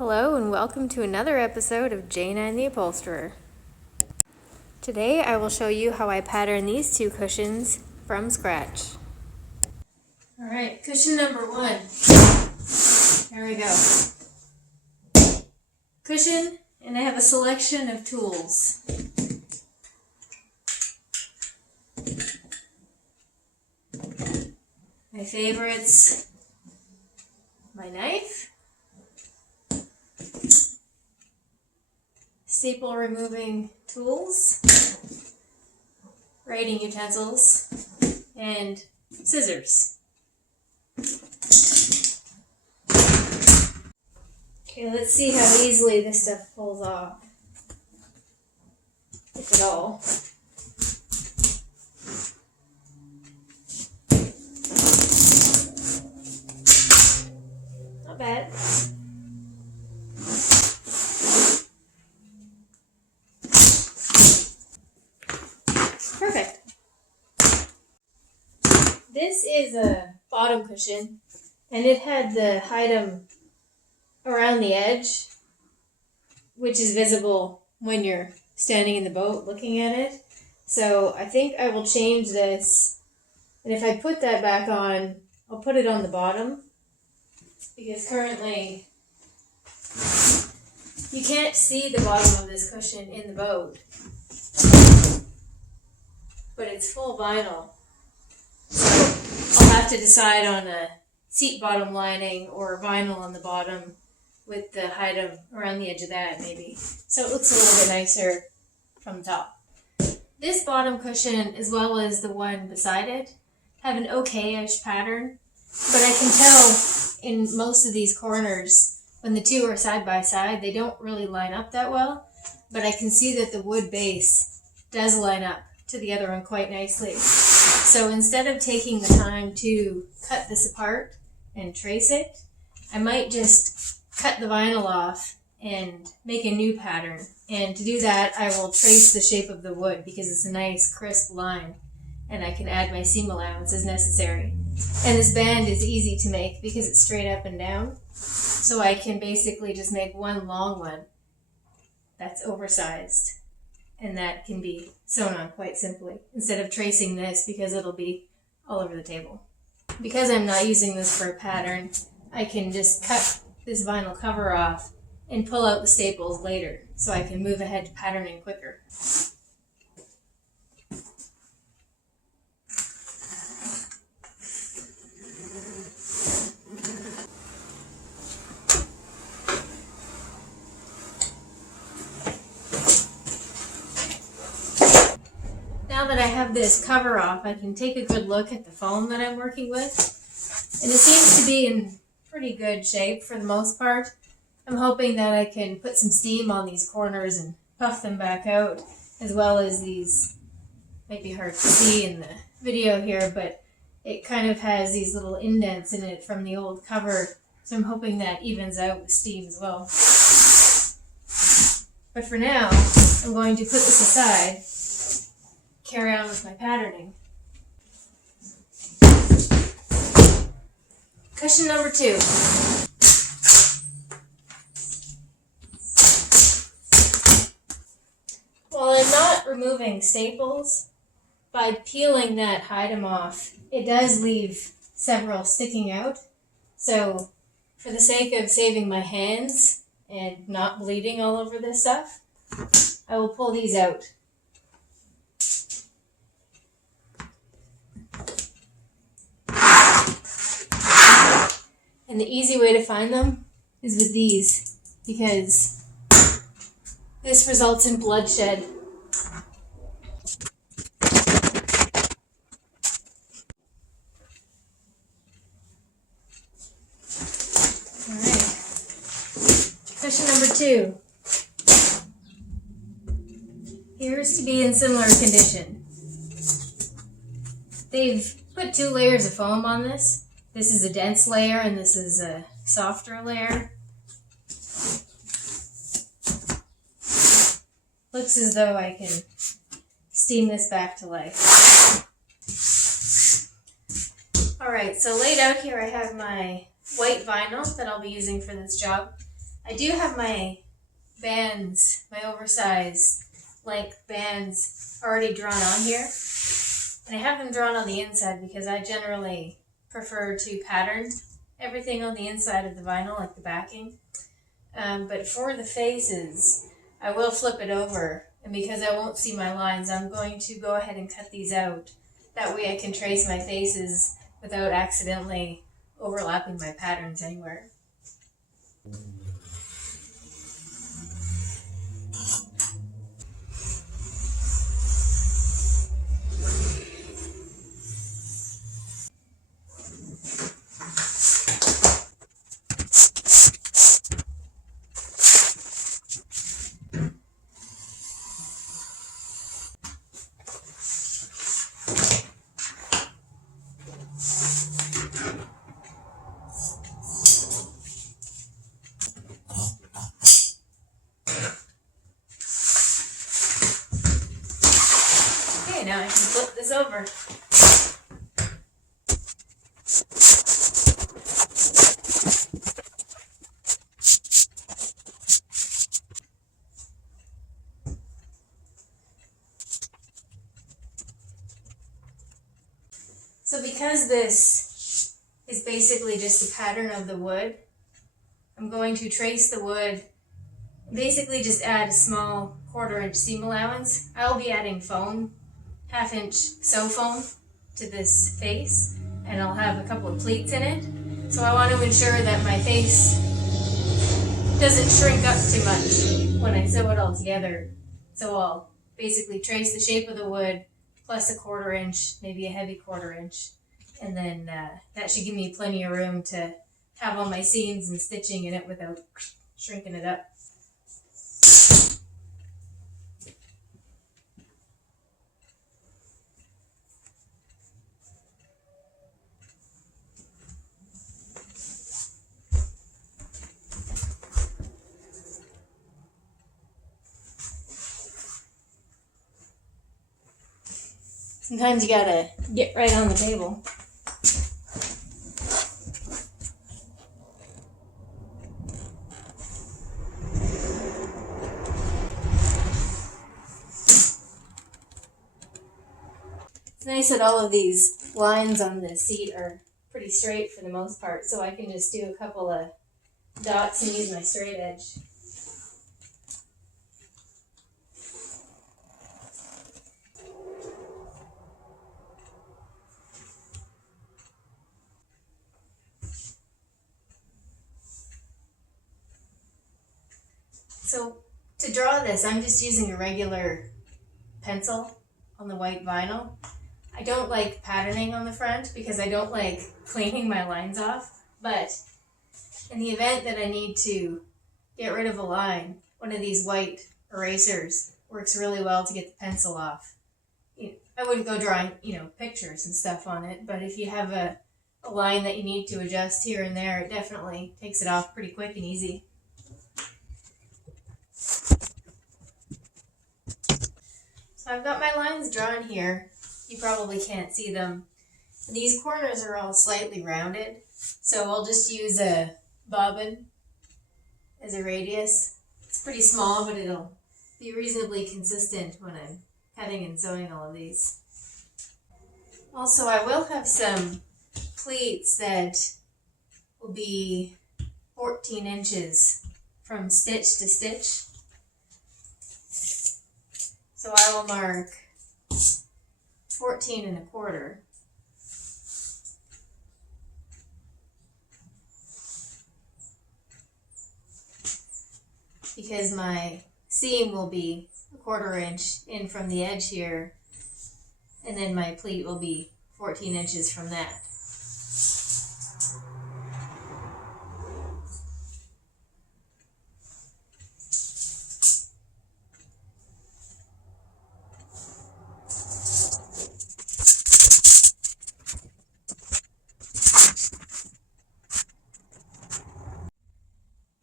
Hello and welcome to another episode of Jane and the Upholsterer. Today I will show you how I pattern these two cushions from scratch. Alright, cushion number 1. There we go. Cushion, and I have a selection of tools. My favorites, my knife, staple removing tools, writing utensils, and scissors. Okay, let's see how easily this stuff pulls off, if at all. Not bad. Perfect. This is a bottom cushion, and it had the item around the edge, which is visible when you're standing in the boat looking at it. So I think I will change this, and if I put that back on, I'll put it on the bottom, because currently you can't see the bottom of this cushion in the boat, but it's full vinyl. So I'll have to decide on a seat bottom lining or vinyl on the bottom with the item around the edge of that maybe. So it looks a little bit nicer from the top. This bottom cushion, as well as the one beside it, have an okay-ish pattern, but I can tell in most of these corners, when the two are side by side, they don't really line up that well, but I can see that the wood base does line up to the other one quite nicely. So instead of taking the time to cut this apart and trace it, I might just cut the vinyl off and make a new pattern. And to do that, I will trace the shape of the wood because it's a nice crisp line, and I can add my seam allowance as necessary. And this band is easy to make because it's straight up and down, so I can basically just make one long one that's oversized, and that can be sewn on quite simply instead of tracing this because it'll be all over the table. Because I'm not using this for a pattern, I can just cut this vinyl cover off and pull out the staples later so I can move ahead to patterning quicker. Now that I have this cover off, I can take a good look at the foam that I'm working with, and it seems to be in pretty good shape for the most part. I'm hoping that I can put some steam on these corners and puff them back out, as well as these, might be hard to see in the video here, but it kind of has these little indents in it from the old cover, so I'm hoping that evens out with steam as well. But for now, I'm going to put this aside, carry on with my patterning. Cushion number 2. While I'm not removing staples, by peeling that item off, it does leave several sticking out. So for the sake of saving my hands and not bleeding all over this stuff, I will pull these out. And the easy way to find them is with these, because this results in bloodshed. Alright. Cushion number 2 appears to be in similar condition. They've put 2 layers of foam on this. This is a dense layer and this is a softer layer. Looks as though I can steam this back to life. Alright, so laid out here I have my white vinyl that I'll be using for this job. I do have my bands, my oversized length bands already drawn on here. And I have them drawn on the inside because I generally prefer to pattern everything on the inside of the vinyl, like the backing. But for the faces, I will flip it over. And because I won't see my lines, I'm going to go ahead and cut these out. That way I can trace my faces without accidentally overlapping my patterns anywhere. Okay, now I can flip this over. So because this is basically just a pattern of the wood, I'm going to trace the wood, basically just add a small 1/4 inch seam allowance. I'll be adding foam, 1/2 inch sew foam to this face, and I'll have a couple of pleats in it. So I want to ensure that my face doesn't shrink up too much when I sew it all together. So I'll basically trace the shape of the wood plus a 1/4 inch, maybe a heavy 1/4 inch. And then that should give me plenty of room to have all my seams and stitching in it without shrinking it up. Sometimes you gotta get right on the table. It's nice that all of these lines on the seat are pretty straight for the most part, so I can just do a couple of dots and use my straight edge. So to draw this, I'm just using a regular pencil on the white vinyl. I don't like patterning on the front because I don't like cleaning my lines off, but in the event that I need to get rid of a line, one of these white erasers works really well to get the pencil off. I wouldn't go drawing, pictures and stuff on it, but if you have a line that you need to adjust here and there, it definitely takes it off pretty quick and easy. So I've got my lines drawn here. You probably can't see them. These corners are all slightly rounded, so I'll just use a bobbin as a radius. It's pretty small, but it'll be reasonably consistent when I'm cutting and sewing all of these. Also, I will have some pleats that will be 14 inches from stitch to stitch. So I will mark 14 1/4. Because my seam will be 1/4 inch in from the edge here, and then my pleat will be 14 inches from that.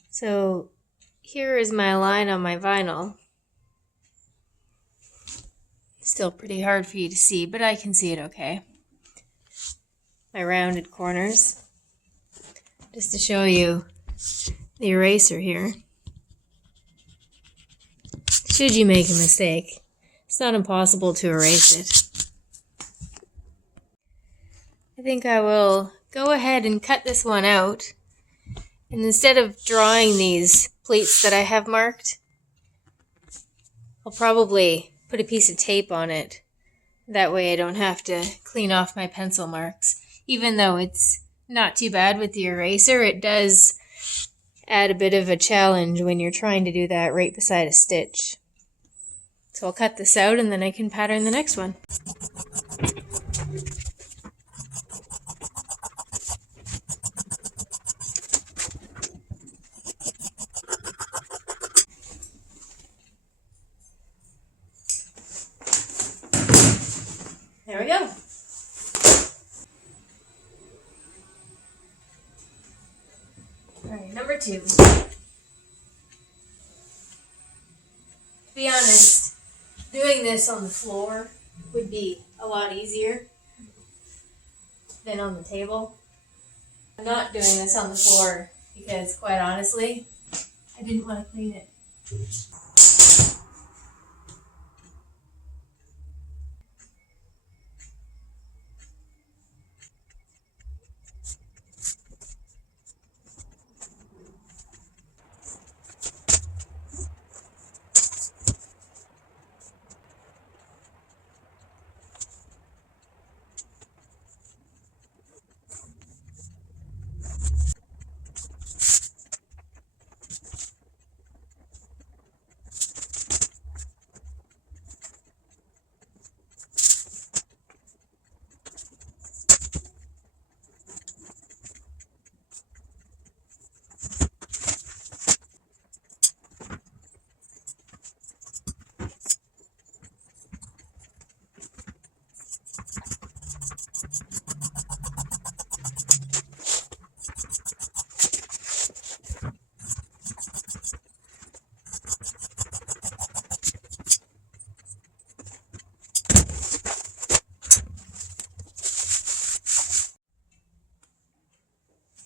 So here is my line on my vinyl. Still pretty hard for you to see, but I can see it okay. My rounded corners. Just to show you, the eraser here. Should you make a mistake, it's not impossible to erase it. I think I will go ahead and cut this one out. And instead of drawing these plates that I have marked, I'll probably put a piece of tape on it. That way I don't have to clean off my pencil marks. Even though it's not too bad with the eraser, it does add a bit of a challenge when you're trying to do that right beside a stitch. So I'll cut this out and then I can pattern the next one. There we go. Alright, number 2. To be honest, doing this on the floor would be a lot easier than on the table. I'm not doing this on the floor because, quite honestly, I didn't want to clean it.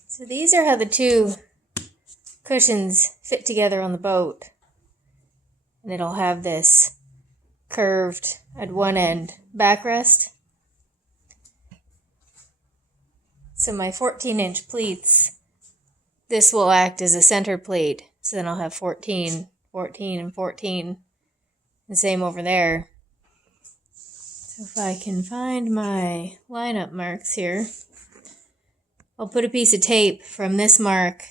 So these are how the 2 cushions fit together on the boat. And it'll have this curved at one end backrest. So my 14-inch pleats, this will act as a center plate. So then I'll have 14, 14, and 14. The same over there. So if I can find my lineup marks here, I'll put a piece of tape from this mark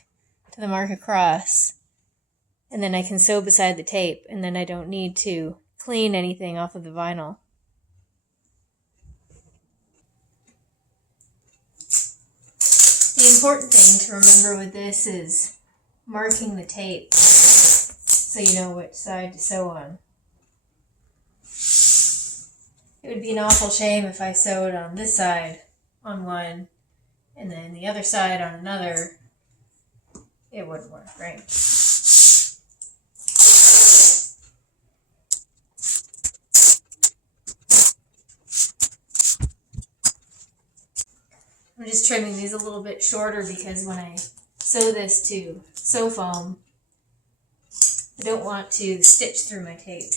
to the mark across, and then I can sew beside the tape, and then I don't need to clean anything off of the vinyl. The important thing to remember with this is marking the tape so you know which side to sew on. It would be an awful shame if I sewed on this side on one and then the other side on another. It wouldn't work, right? I'm just trimming these a little bit shorter because when I sew this to sew foam, I don't want to stitch through my tape.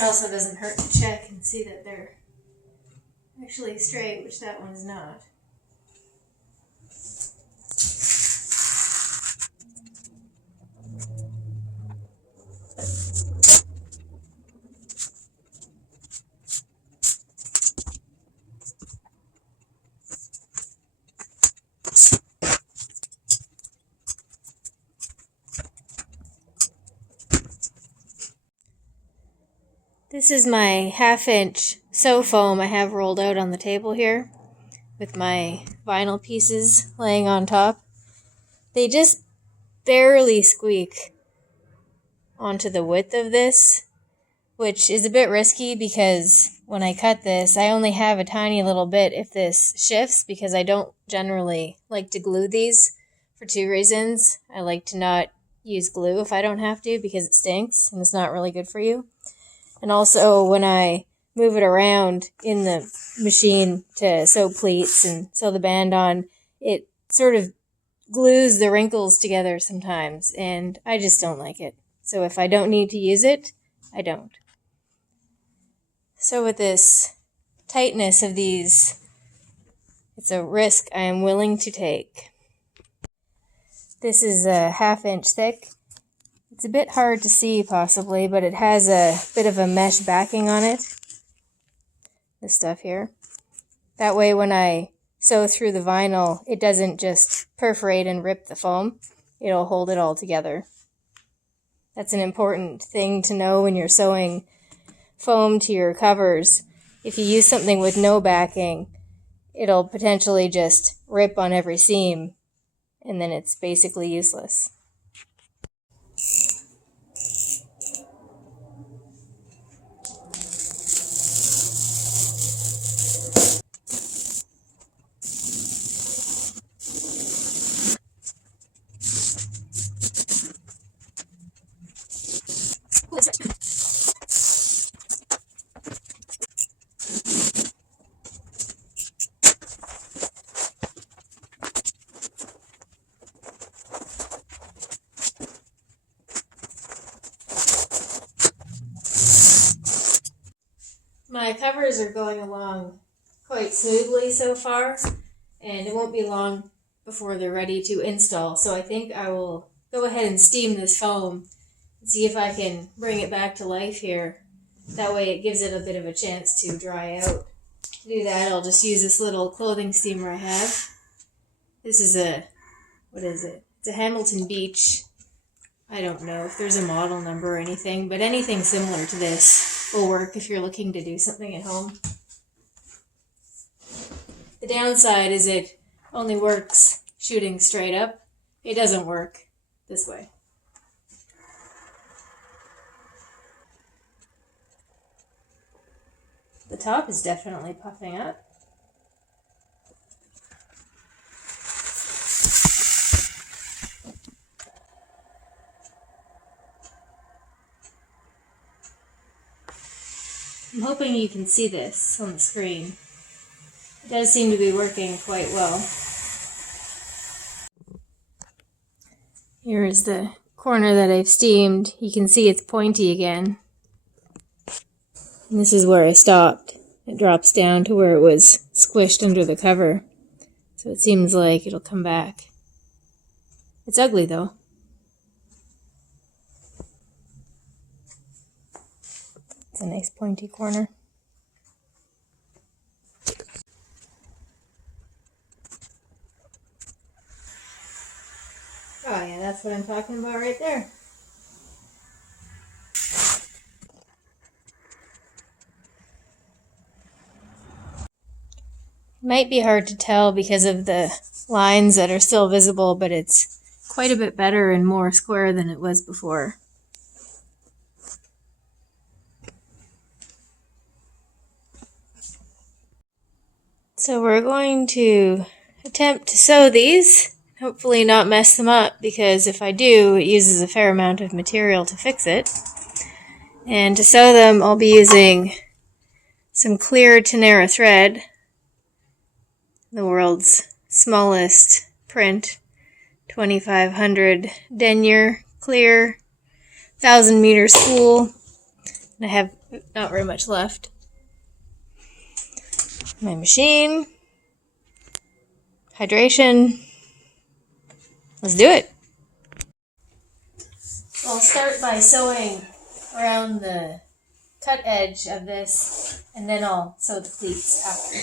It also doesn't hurt to check and see that they're actually straight, which that one's not. This is my 1/2-inch sew foam I have rolled out on the table here with my vinyl pieces laying on top. They just barely squeak onto the width of this, which is a bit risky because when I cut this, I only have a tiny little bit if this shifts, because I don't generally like to glue these for two reasons. I like to not use glue if I don't have to because it stinks and it's not really good for you. And also when I move it around in the machine to sew pleats and sew the band on, it sort of glues the wrinkles together sometimes, and I just don't like it. So if I don't need to use it, I don't. So with this tightness of these, it's a risk I am willing to take. This is a 1/2 inch thick. It's a bit hard to see possibly, but it has a bit of a mesh backing on it. This stuff here. That way when I sew through the vinyl, it doesn't just perforate and rip the foam. It'll hold it all together. That's an important thing to know when you're sewing foam to your covers. If you use something with no backing, it'll potentially just rip on every seam, and then it's basically useless. My covers are going along quite smoothly so far, and it won't be long before they're ready to install. So I think I will go ahead and steam this foam and see if I can bring it back to life here. That way it gives it a bit of a chance to dry out. To do that, I'll just use this little clothing steamer I have. This is what is it? It's a Hamilton Beach. I don't know if there's a model number or anything, but anything similar to this will work if you're looking to do something at home. The downside is it only works shooting straight up. It doesn't work this way. The top is definitely puffing up. I'm hoping you can see this on the screen. It does seem to be working quite well. Here is the corner that I've steamed. You can see it's pointy again. And this is where I stopped. It drops down to where it was squished under the cover. So it seems like it'll come back. It's ugly though. It's a nice pointy corner. Oh yeah, that's what I'm talking about right there. Might be hard to tell because of the lines that are still visible, but it's quite a bit better and more square than it was before. So we're going to attempt to sew these, hopefully not mess them up, because if I do, it uses a fair amount of material to fix it. And to sew them, I'll be using some clear Tenera thread, the world's smallest print, 2500 denier clear, 1000 meter spool, and I have not very much left. My machine, hydration. Let's do it. I'll start by sewing around the cut edge of this, and then I'll sew the pleats after.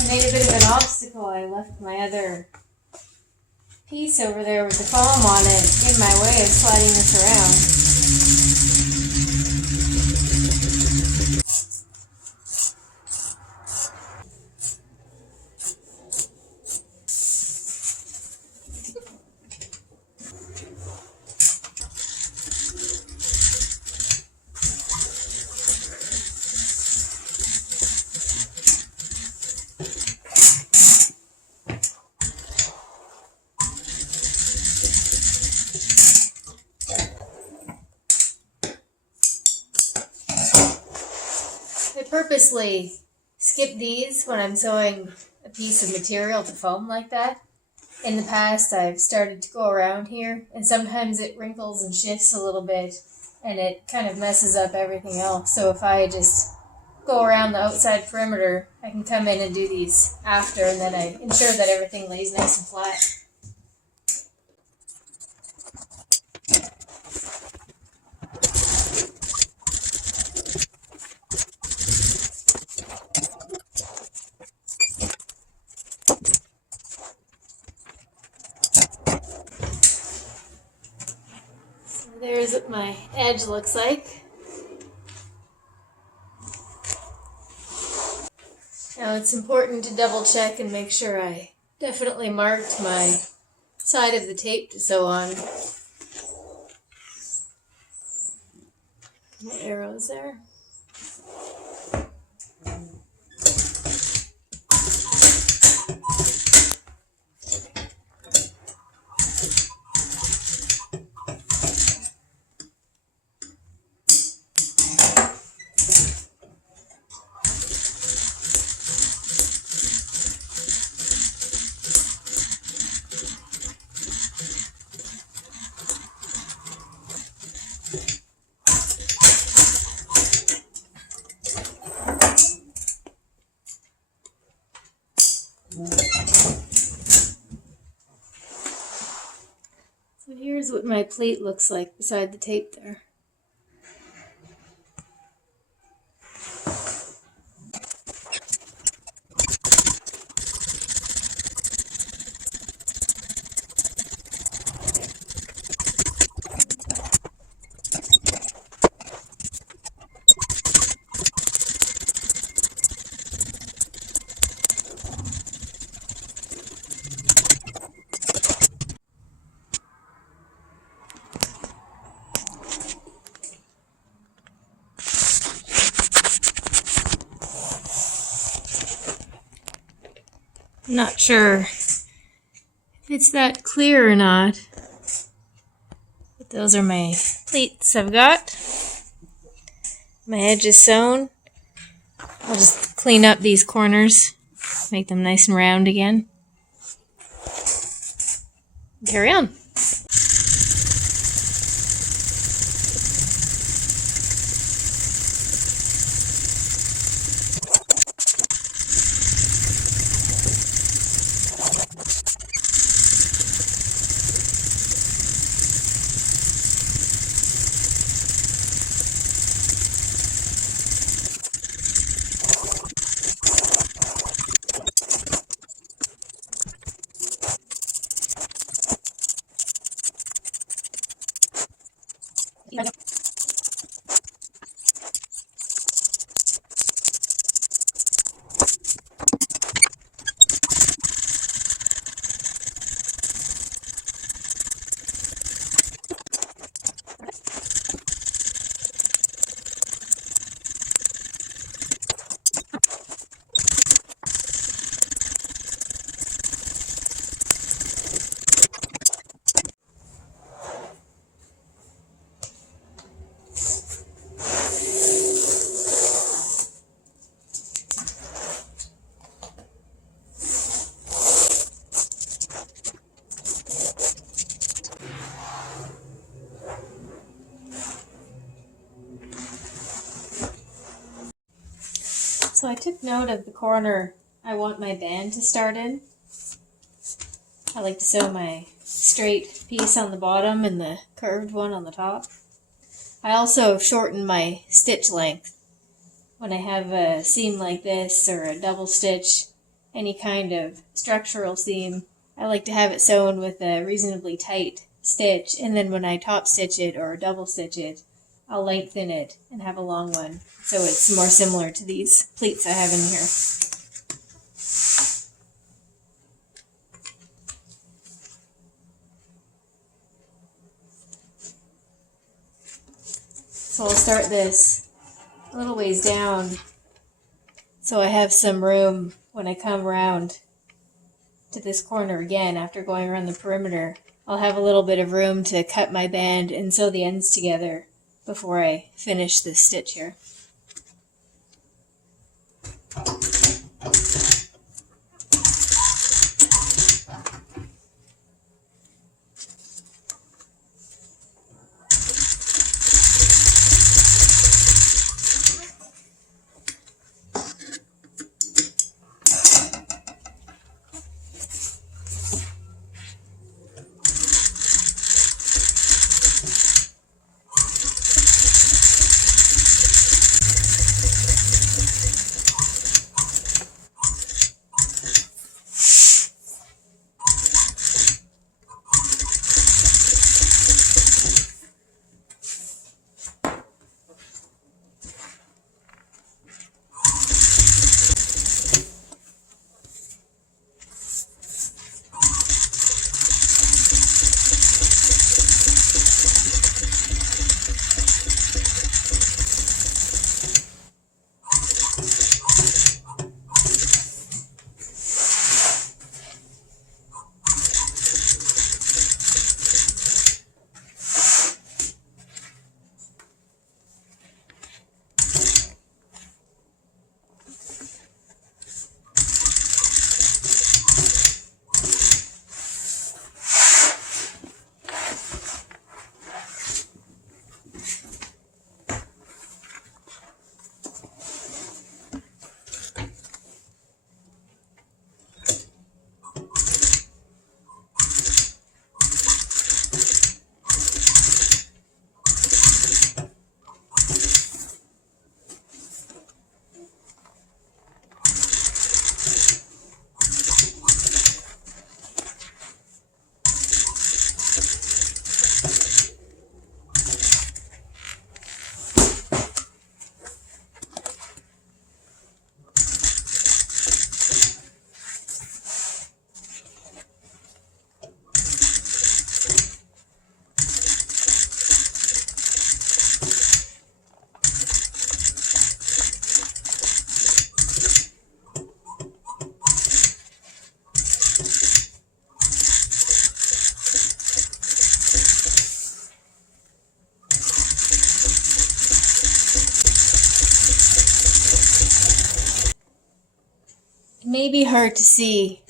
I made a bit of an obstacle. I left my other piece over there with the foam on it in my way of sliding this around. purposely skip these when I'm sewing a piece of material to foam like that. In the past, I've started to go around here, and sometimes it wrinkles and shifts a little bit, and it kind of messes up everything else. So if I just go around the outside perimeter, I can come in and do these after, and then I ensure that everything lays nice and flat. So there's what my edge looks like. Now it's important to double check and make sure I definitely marked my side of the tape to sew on. My arrows there. So here's what my plate looks like beside the tape there. I'm not sure if it's that clear or not, but those are my pleats I've got. My edge is sewn. I'll just clean up these corners, make them nice and round again. Carry on. So I took note of the corner I want my band to start in. I like to sew my straight piece on the bottom and the curved one on the top. I also shorten my stitch length. When I have a seam like this or a double stitch, any kind of structural seam, I like to have it sewn with a reasonably tight stitch, and then when I top stitch it or double stitch it, I'll lengthen it and have a long one, so it's more similar to these pleats I have in here. So I'll start this a little ways down so I have some room when I come around to this corner again after going around the perimeter. I'll have a little bit of room to cut my band and sew the ends together before I finish this stitch here. It may be hard to see,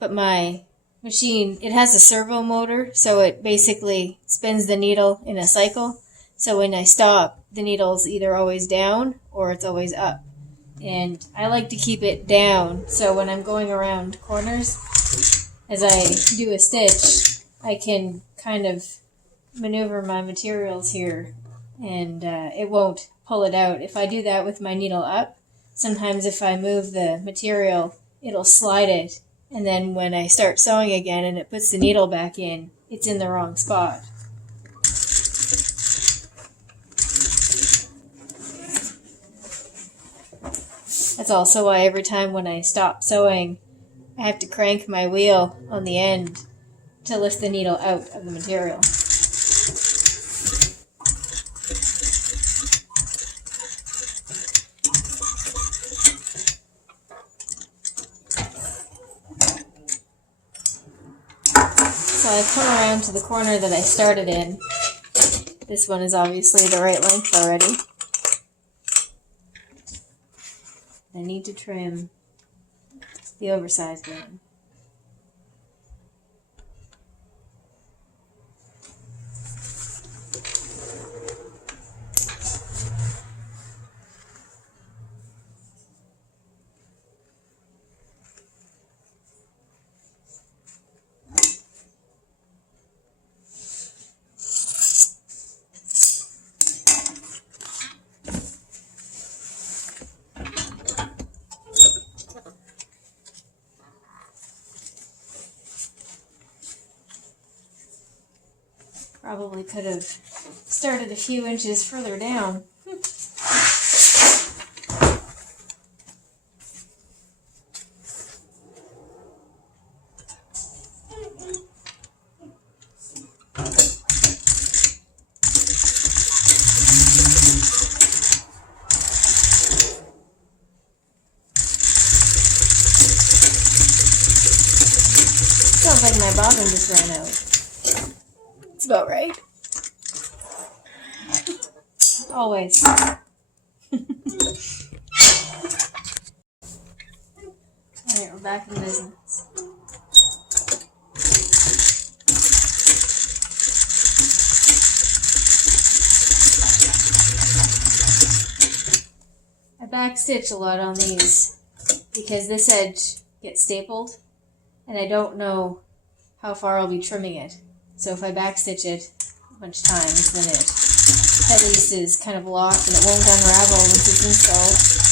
but my machine, it has a servo motor, so it basically spins the needle in a cycle. So when I stop, the needle's either always down or it's always up. And I like to keep it down, so when I'm going around corners, as I do a stitch, I can kind of maneuver my materials here, and it won't pull it out. If I do that with my needle up, sometimes if I move the material, it'll slide it, and then when I start sewing again and it puts the needle back in, it's in the wrong spot. That's also why every time when I stop sewing, I have to crank my wheel on the end to lift the needle out of the material. So I've come around to the corner that I started in. This one is obviously the right length already. I need to trim the oversized one. Probably could have started a few inches further down. Sounds like my bobbin just ran out. It's about right. Always. Alright, we're back in business. I backstitch a lot on these because this edge gets stapled and I don't know how far I'll be trimming it. So if I backstitch it a bunch of times, then it at least is kind of locked and it won't unravel once it's installed.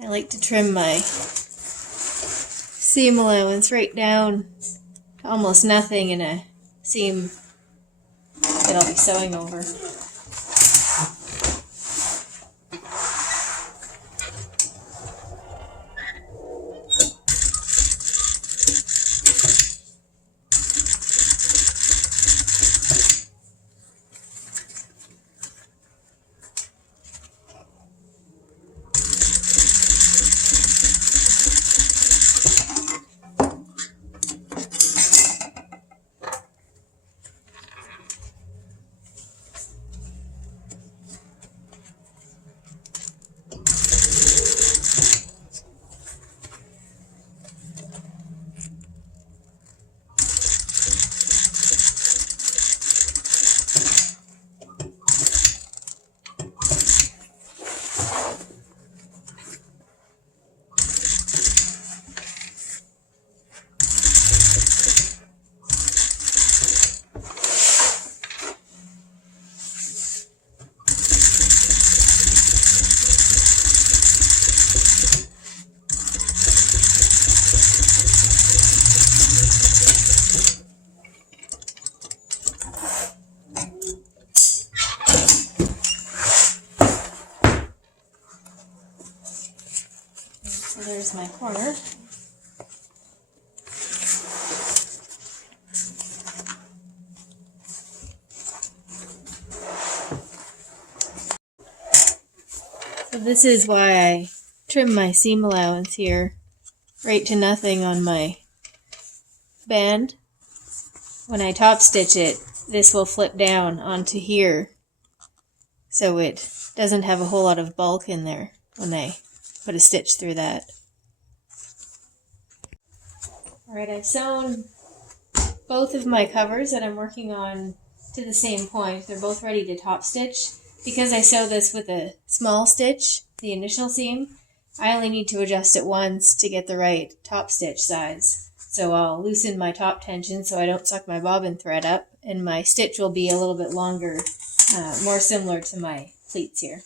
I like to trim my seam allowance right down to almost nothing in a seam that I'll be sewing over. So there's my corner. So this is why I trim my seam allowance here right to nothing on my band. When I top stitch it, this will flip down onto here so it doesn't have a whole lot of bulk in there when I put a stitch through that. Alright, I've sewn both of my covers that I'm working on to the same point. They're both ready to top stitch. Because I sew this with a small stitch, the initial seam, I only need to adjust it once to get the right top stitch size. So I'll loosen my top tension so I don't suck my bobbin thread up, and my stitch will be a little bit longer, more similar to my pleats here.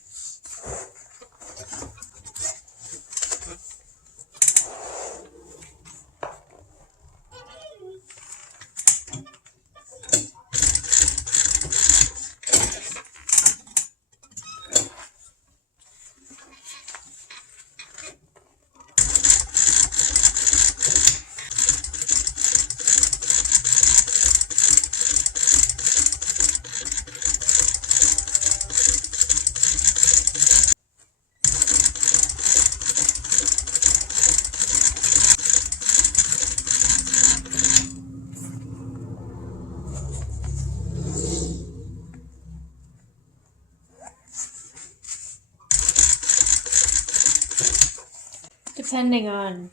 Depending on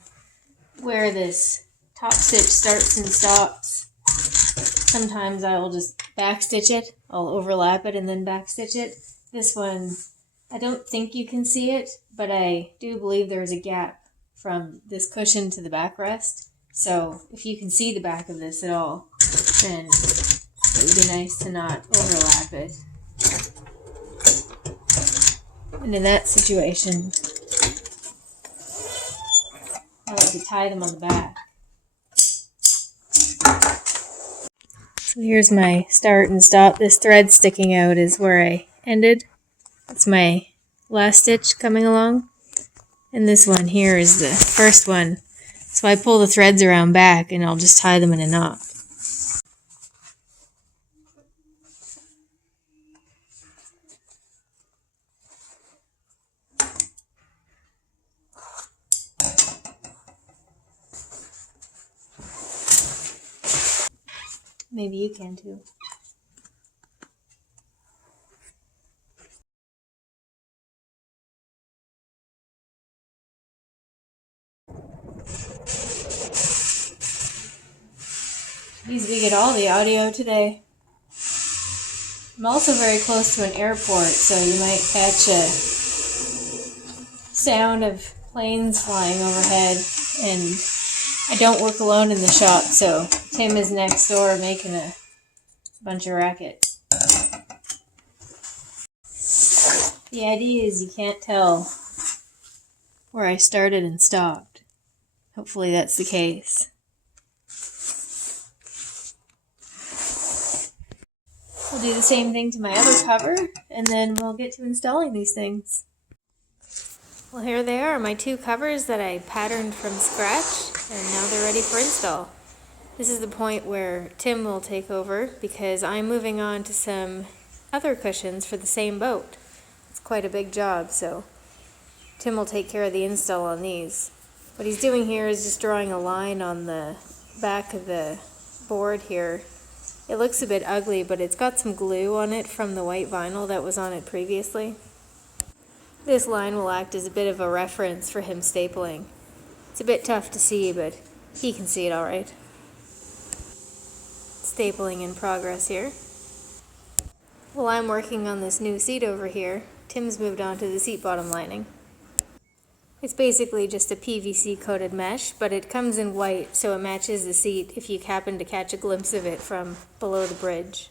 where this top stitch starts and stops, sometimes I will just backstitch it. I'll overlap it and then backstitch it. This one, I don't think you can see it, but I do believe there's a gap from this cushion to the backrest. So if you can see the back of this at all, then it would be nice to not overlap it. And in that situation, I like to tie them on the back. So here's my start and stop. This thread sticking out is where I ended. That's my last stitch coming along. And this one here is the first one. So I pull the threads around back and I'll just tie them in a knot. Maybe you can too. Geez, we get all the audio today. I'm also very close to an airport, so you might catch a sound of planes flying overhead. And I don't work alone in the shop, so Tim is next door making a bunch of racket. The idea is you can't tell where I started and stopped. Hopefully that's the case. We'll do the same thing to my other cover, and then we'll get to installing these things. Well, here they are, my two covers that I patterned from scratch, and now they're ready for install. This is the point where Tim will take over because I'm moving on to some other cushions for the same boat. It's quite a big job, so Tim will take care of the install on these. What he's doing here is just drawing a line on the back of the board here. It looks a bit ugly, but it's got some glue on it from the white vinyl that was on it previously. This line will act as a bit of a reference for him stapling. It's a bit tough to see, but he can see it all right. Stapling in progress here. While I'm working on this new seat over here, Tim's moved on to the seat bottom lining. It's basically just a PVC coated mesh, but it comes in white so it matches the seat if you happen to catch a glimpse of it from below the bridge.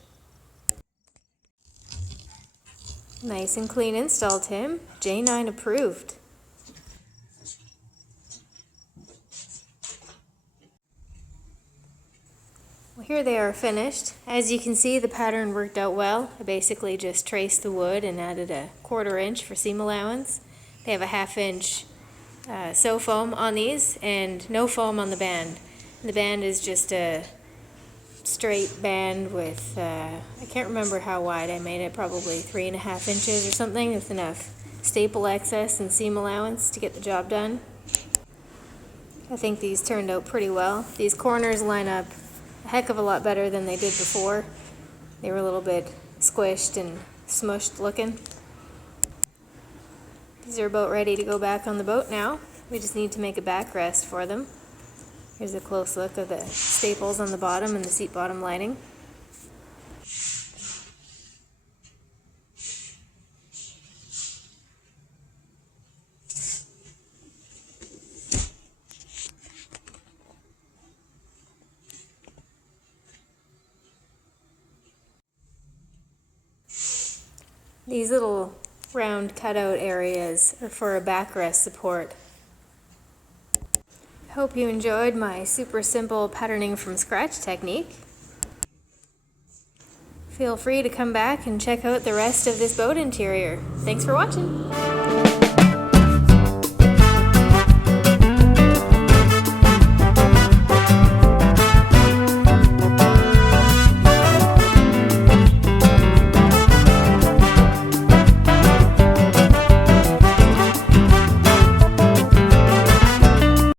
Nice and clean install, Tim. J9 approved. Well, here they are finished. As you can see, the pattern worked out well. I basically just traced the wood and added a 1/4 inch for seam allowance. They have a 1/2 inch sew foam on these and no foam on the band. The band is just a straight band with, I can't remember how wide I made it, probably 3.5 inches or something, with enough staple excess and seam allowance to get the job done. I think these turned out pretty well. These corners line up a heck of a lot better than they did before. They were a little bit squished and smushed looking. These are about ready to go back on the boat now. We just need to make a backrest for them. Here's a close look of the staples on the bottom and the seat bottom lining. These little round cutout areas are for a backrest support. I hope you enjoyed my super simple patterning from scratch technique. Feel free to come back and check out the rest of this boat interior. Thanks for watching.